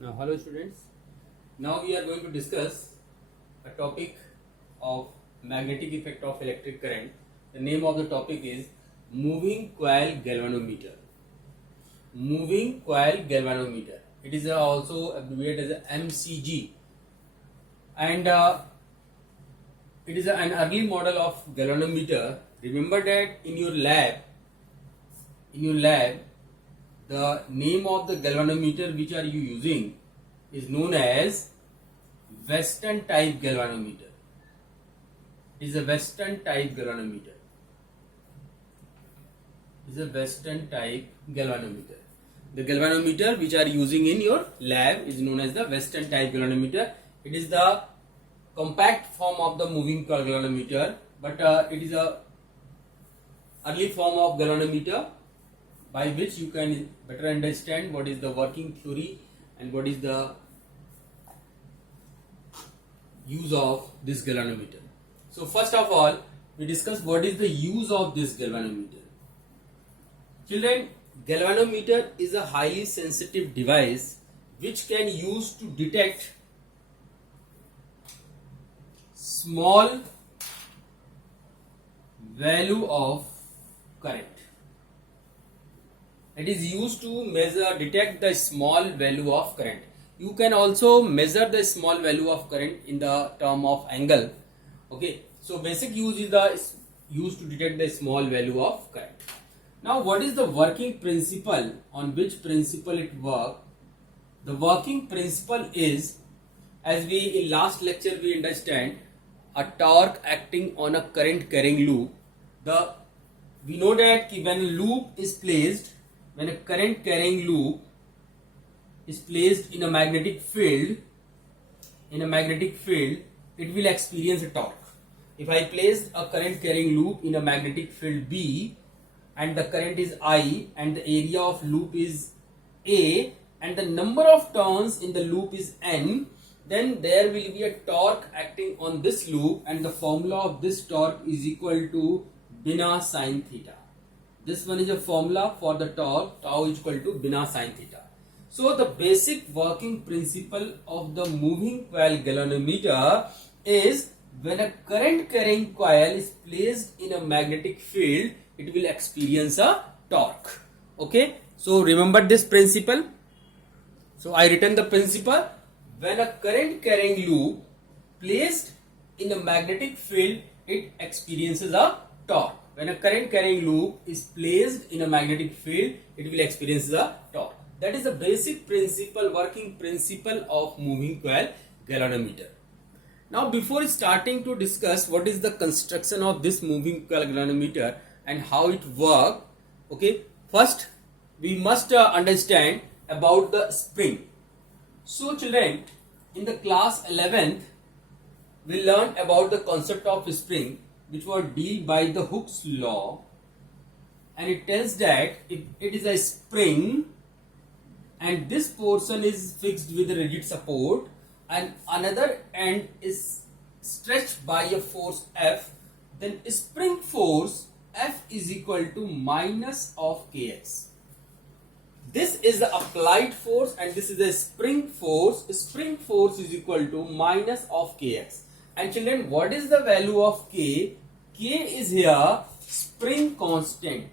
Now, hello students. Now we are going to discuss a topic of magnetic effect of electric current. The name of the topic is moving coil galvanometer. Moving coil galvanometer. It is also abbreviated as MCG, and it is an early model of galvanometer. Remember that in your lab, the name of the galvanometer which are you using is known as Western type galvanometer. It is a Western type galvanometer. The galvanometer which are using in your lab is known as the Western type galvanometer. It is the compact form of the moving coil galvanometer, but it is a early form of galvanometer by which you can better understand what is the working theory and what is the use of this galvanometer. So first of all, we discuss what is the use of this galvanometer. Children, galvanometer is a highly sensitive device which can use to detect small value of current. It is used to detect the small value of current. You can also measure the small value of current in the term of angle. Okay, so basic use is used to detect the small value of current. Now, what is the working principle? On which principle it works? The working principle is, as we in last lecture we understand, a torque acting on a current carrying loop. We know that when a loop is placed, when a current carrying loop is placed in a magnetic field, it will experience a torque. If I place a current carrying loop in a magnetic field B, and the current is I, and the area of loop is A, and the number of turns in the loop is N, then there will be a torque acting on this loop, and the formula of this torque is equal to bina sine theta. This one is a formula for the torque, tau is equal to bina sine theta. So the basic working principle of the moving coil galvanometer is, when a current carrying coil is placed in a magnetic field, it will experience a torque. Okay, so remember this principle. So I written the principle: when a current carrying loop placed in a magnetic field, it experiences a torque. When a current carrying loop is placed in a magnetic field, it will experience a torque. That is the basic principle, working principle of moving coil galvanometer. Now, before starting to discuss what is the construction of this moving coil galvanometer and how it works, okay, first we must understand about the spring. So children, in the class 11th, we learned about the concept of spring, which was dealt by the Hooke's law, and it tells that if it is a spring and this portion is fixed with a rigid support and another end is stretched by a force F, then spring force F is equal to minus of Kx. This is the applied force and this is the spring force. Spring force is equal to minus of Kx. And children, what is the value of K? K is here spring constant.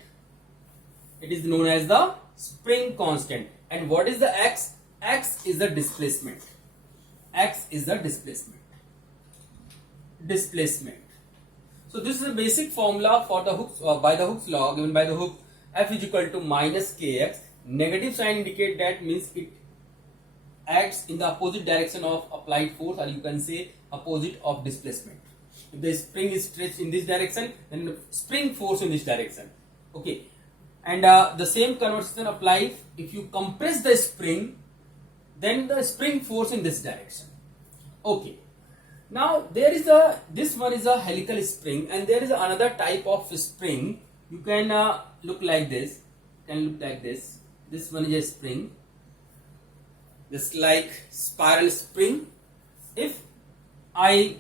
It is known as the spring constant. And what is the X? X is the displacement. X is the displacement. So this is the basic formula for the Hooke's by the Hooke's law given by the Hooke. F is equal to minus Kx. Negative sign indicate that means it acts in the opposite direction of applied force, or you can say opposite of displacement. If the spring is stretched in this direction, then the spring force in this direction. Okay, and the same conversion applies if you compress the spring, then the spring force in this direction. Okay, now there is this one is a helical spring, and there is another type of spring. You can look like this. This one is a spring, just like spiral spring. If I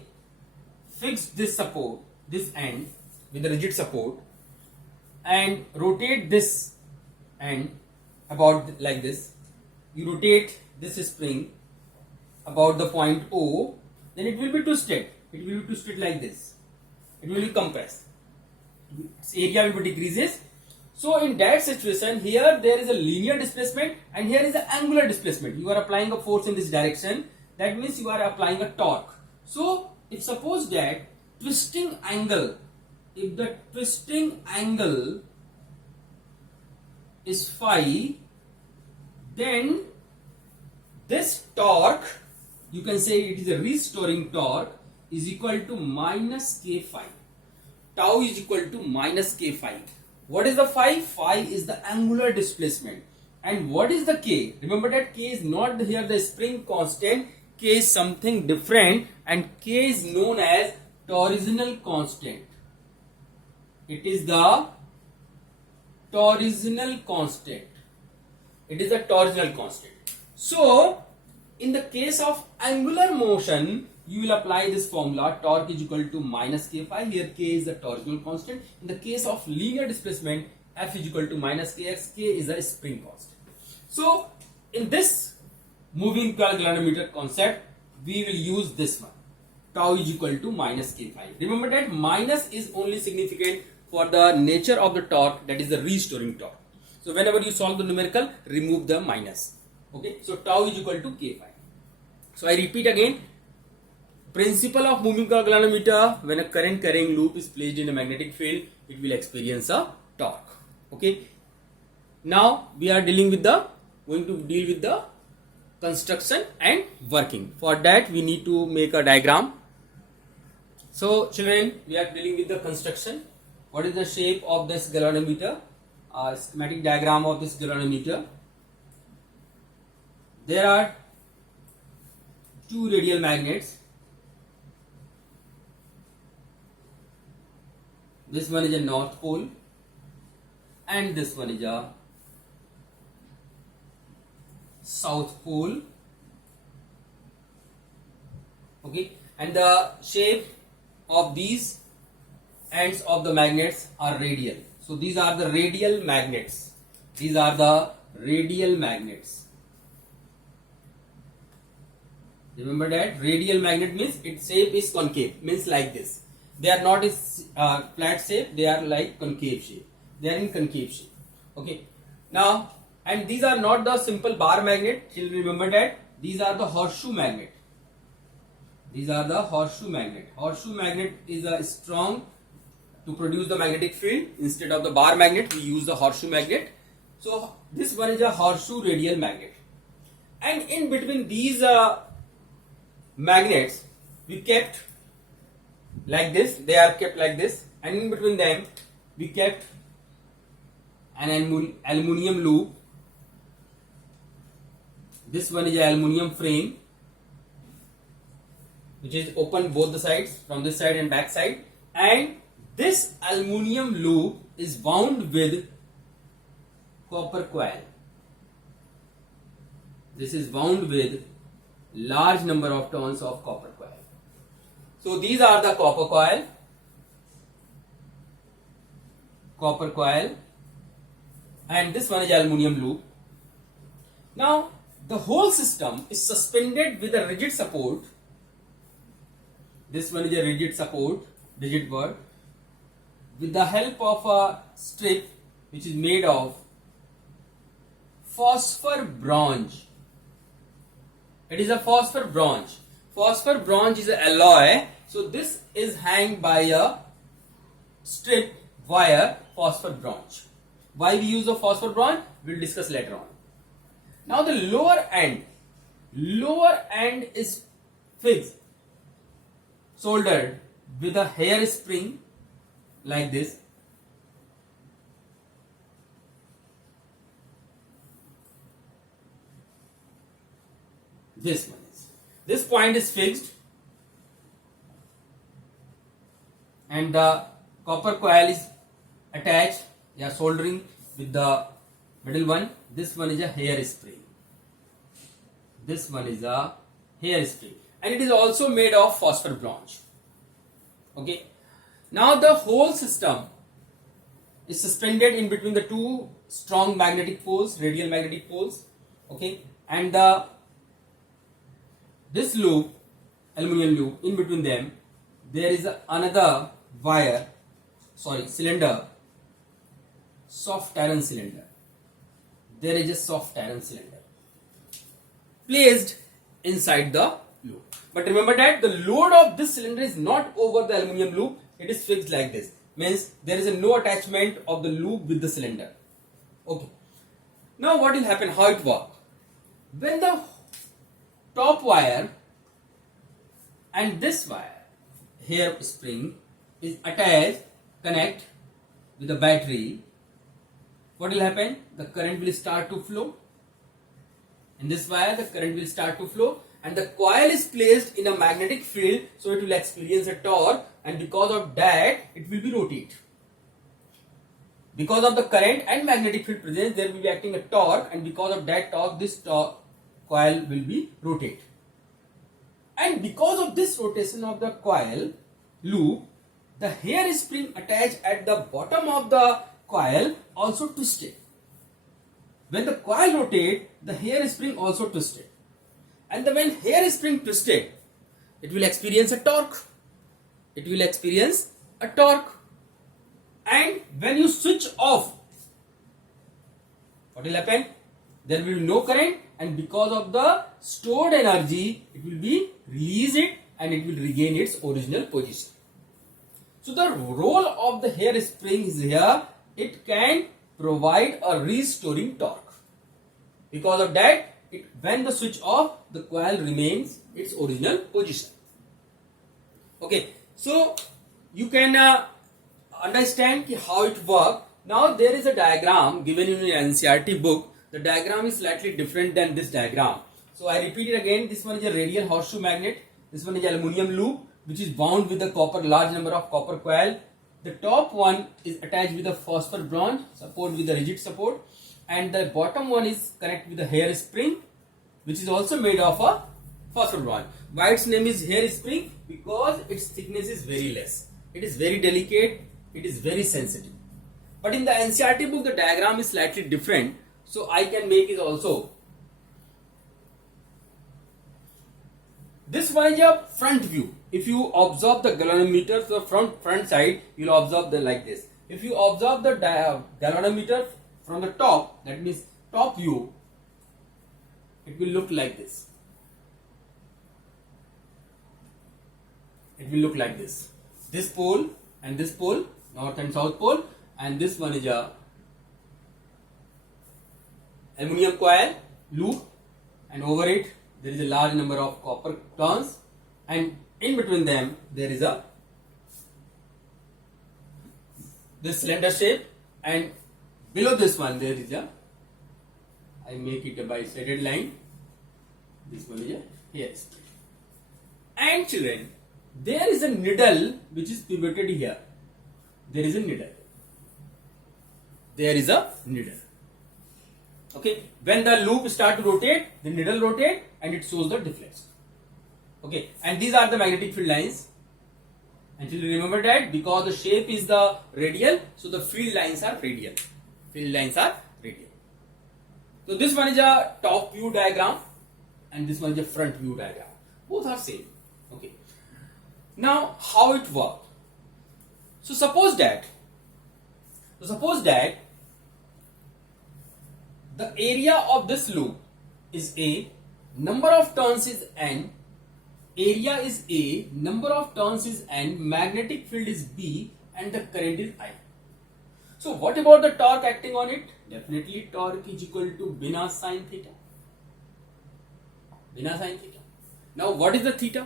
fix this support, this end with a rigid support, and rotate this end about like this, you rotate this spring about the point O, then it will be twisted. It will be twisted like this. It will be compressed. Its area will be decreases. So in that situation, here there is a linear displacement and here is an angular displacement. You are applying a force in this direction. That means you are applying a torque. So if suppose that twisting angle, if the twisting angle is phi, then this torque, you can say it is a restoring torque, is equal to minus k phi. Tau is equal to minus k phi. What is the phi? Phi is the angular displacement. And what is the k? Remember that k is not here the spring constant. K is something different, and k is known as torsional constant. It is the torsional constant. It is the torsional constant. So, in the case of angular motion, you will apply this formula, torque is equal to minus k phi. Here k is the torsional constant. In the case of linear displacement, F is equal to minus kx. K is the spring constant. So, in this moving coil galvanometer concept, we will use this one. Tau is equal to minus k phi. Remember that minus is only significant for the nature of the torque, that is the restoring torque. So, whenever you solve the numerical, remove the minus. Okay, so tau is equal to k phi. So, I repeat again. Principle of moving coil galvanometer: when a current carrying loop is placed in a magnetic field, it will experience a torque. Okay. Now we are going to deal with the construction and working. For that we need to make a diagram. So children, we are dealing with the construction. What is the shape of this galvanometer? Schematic diagram of this galvanometer. There are two radial magnets. This one is a north pole and this one is a south pole. Okay, and the shape of these ends of the magnets are radial. So these are the radial magnets. These are the radial magnets. Remember that radial magnet means its shape is concave, means like this. They are not in flat shape, they are like concave shape. They are in concave shape. Okay. Now, and these are not the simple bar magnet. Children, remember that these are the horseshoe magnet. These are the horseshoe magnet. Horseshoe magnet is a strong to produce the magnetic field. Instead of the bar magnet, we use the horseshoe magnet. So this one is a horseshoe radial magnet. And in between these magnets, we kept like this. They are kept like this, and in between them, we kept an aluminium loop. This one is an aluminium frame, which is open both the sides, from this side and back side, and this aluminium loop is wound with copper coil. This is wound with large number of turns of copper coil. So these are the copper coil, and this one is aluminium loop. Now the whole system is suspended with a rigid support. This one is a rigid support, rigid word, with the help of a strip which is made of phosphor bronze. It is a phosphor bronze. Phosphor bronze is an alloy. So this is hanged by a strip wire phosphor bronze. Why we use the phosphor bronze? We will discuss later on. Now the lower end is fixed, soldered with a hair spring like this. This one is. This point is fixed, and the copper coil is attached, soldering with the middle one. This one is a hair spring. This one is a hair spring, and it is also made of phosphor bronze. Okay. Now the whole system is suspended in between the two strong magnetic poles, radial magnetic poles. Okay, and the this loop, aluminum loop, in between them, there is another wire, cylinder, soft iron cylinder. There is a soft iron cylinder placed inside the loop. But remember that the load of this cylinder is not over the aluminum loop, it is fixed like this. Means there is no attachment of the loop with the cylinder. Okay. Now what will happen, how it works? When the top wire and this wire, here spring, is attached, connect with the battery, what will happen? The current will start to flow. In this wire, the current will start to flow, and the coil is placed in a magnetic field, so it will experience a torque, and because of that, it will be rotate. Because of the current and magnetic field presence, there will be acting a torque, and because of that torque, this coil will be rotate. And because of this rotation of the coil loop, the hair spring attached at the bottom of the coil also twisted. When the coil rotates, the hair spring also twisted. And when hair spring twisted, it will experience a torque. It will experience a torque. And when you switch off, what will happen? There will be no current, and because of the stored energy, it will be released and it will regain its original position. So the role of the hair spring is here, it can provide a restoring torque. Because of that, when the switch off, the coil remains its original position. Okay, so you can understand how it works. Now there is a diagram given in your NCERT book. The diagram is slightly different than this diagram. So I repeat it again. This one is a radial horseshoe magnet. This one is aluminium loop, which is bound with the large number of copper coil. The top one is attached with a phosphor bronze support with a rigid support, and the bottom one is connected with a hair spring, which is also made of a phosphor bronze. Why its name is hair spring? Because its thickness is very less. It is very delicate. It is very sensitive. But in the NCERT book, the diagram is slightly different. So I can make it also. This one is a front view. If you observe the galvanometer, so from front side, you will observe the like this. If you observe the galvanometer from the top, that means top view, it will look like this. It will look like this. This pole and this pole, north and south pole, and this one is a aluminum coil loop, and over it there is a large number of copper turns, and in between them there is this cylinder shape, and below this one there is I make it a bisected line. This one is a hair spring. And children, there is a needle which is pivoted here. There is a needle. There is a needle. Okay, when the loop start to rotate, the needle rotate and it shows the deflection. Okay, and these are the magnetic field lines. And you remember that because the shape is the radial, so the field lines are radial. Field lines are radial. So this one is a top view diagram, and this one is a front view diagram. Both are same. Okay. Now how it works? So suppose that the area of this loop is A, number of turns is N, area is A, number of turns is N, magnetic field is B, and the current is I. So what about the torque acting on it? Definitely torque is equal to bina sine theta. Bina sine theta. Now what is the theta?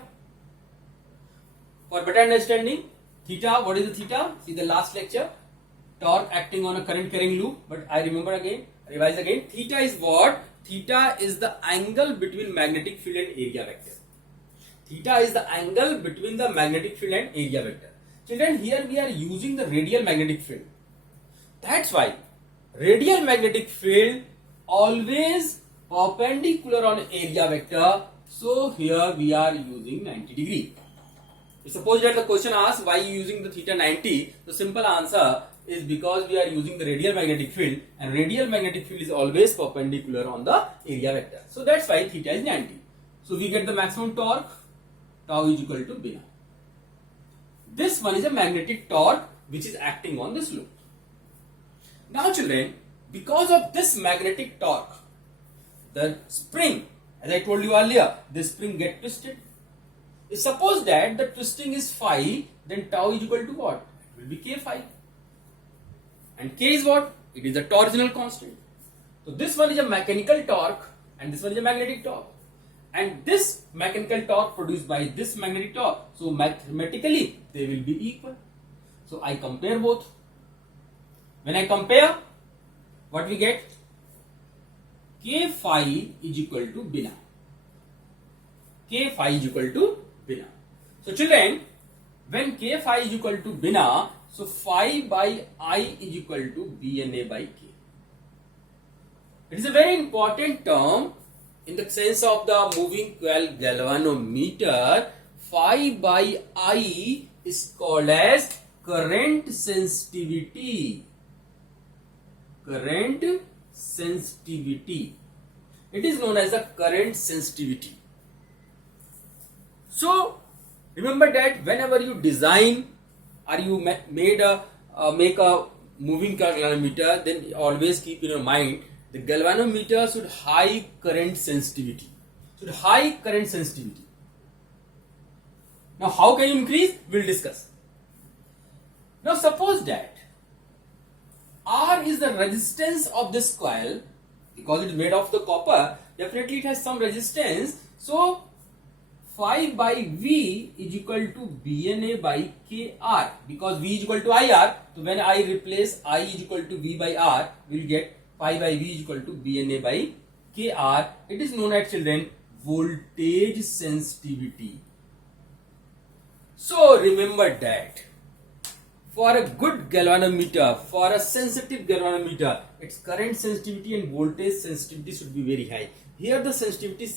For better understanding, theta, what is the theta? See the last lecture, torque acting on a current carrying loop, but I revise again. Theta is what? Theta is the angle between magnetic field and area vector. Theta is the angle between the magnetic field and area vector. Children, here we are using the radial magnetic field. That's why radial magnetic field always perpendicular on area vector. So here we are using 90 degree. Suppose that the question asks why you using the theta 90. The simple answer is because we are using the radial magnetic field, and radial magnetic field is always perpendicular on the area vector. So that's why theta is 90. So we get the maximum torque, tau is equal to B now. This one is a magnetic torque which is acting on this loop. Now children, because of this magnetic torque, the spring, as I told you earlier, the spring get twisted. Suppose that the twisting is phi, then tau is equal to what? It will be k phi. And k is what? It is the torsional constant. So this one is a mechanical torque and this one is a magnetic torque. And this mechanical torque produced by this magnetic torque, so mathematically they will be equal. So I compare both. When I compare, what we get? K phi is equal to B. K phi is equal to B. So children, when K phi is equal to B, so phi by I is equal to BNA by K. It is a very important term in the sense of the moving coil galvanometer. Phi by I is called as current sensitivity. Current sensitivity. It is known as the current sensitivity. So remember that whenever you design or you make a moving coil galvanometer, then always keep in your mind the galvanometer should high current sensitivity. Should high current sensitivity. Now how can you increase? We'll discuss. Now suppose that R is the resistance of this coil, because it is made of the copper, definitely it has some resistance. So phi by V is equal to BNA by KR, because V is equal to IR. So when I replace I is equal to V by R, we will get phi by V is equal to BNA by KR. It is known as, children, voltage sensitivity. So remember that for a good galvanometer, for a sensitive galvanometer, its current sensitivity and voltage sensitivity should be very high. Here the sensitivity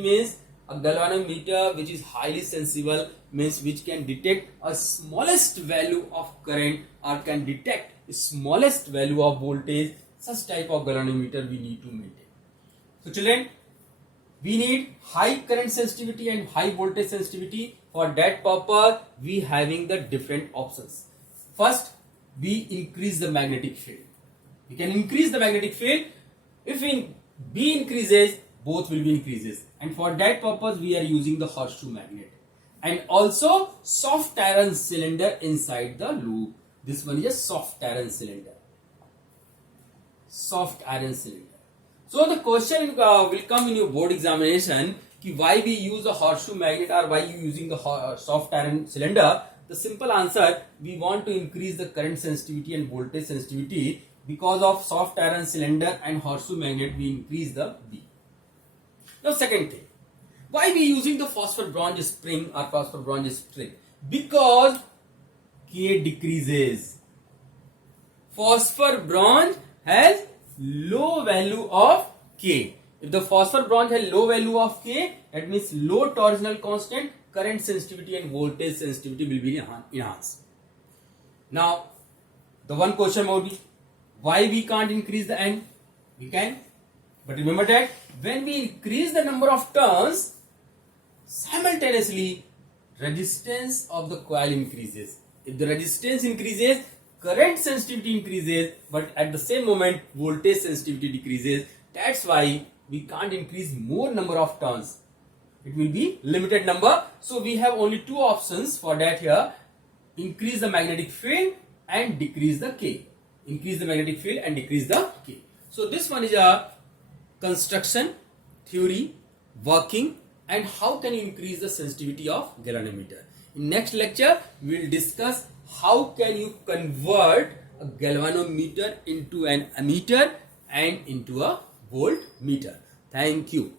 means a galvanometer which is highly sensible, means which can detect a smallest value of current or can detect smallest value of voltage. Such type of galvanometer we need to maintain. So children, we need high current sensitivity and high voltage sensitivity. For that purpose, we having the different options. First, we increase the magnetic field. We can increase the magnetic field. If B increases, both will be increases. And for that purpose, we are using the horseshoe magnet. And also soft iron cylinder inside the loop. This one is a soft iron cylinder. Soft iron cylinder. So the question will come in your board examination, why we use a horseshoe magnet or why you using the soft iron cylinder. The simple answer, we want to increase the current sensitivity and voltage sensitivity. Because of soft iron cylinder and horseshoe magnet, we increase the B. Now second thing, why we using the phosphor bronze spring or phosphor bronze string? Because K decreases. Phosphor bronze has low value of K. If the phosphor bronze has low value of K, that means low torsional constant, current sensitivity and voltage sensitivity will be enhanced. Now, the one question will be, why we can't increase the N? We can. But remember that when we increase the number of turns, simultaneously resistance of the coil increases. If the resistance increases, current sensitivity increases, but at the same moment voltage sensitivity decreases. That's why we can't increase more number of turns. It will be limited number. So we have only two options for that here. Increase the magnetic field and decrease the K. Increase the magnetic field and decrease the K. So this one is a construction, theory, working, and how can you increase the sensitivity of galvanometer. In next lecture, we will discuss how can you convert a galvanometer into an ammeter and into a voltmeter. Thank you.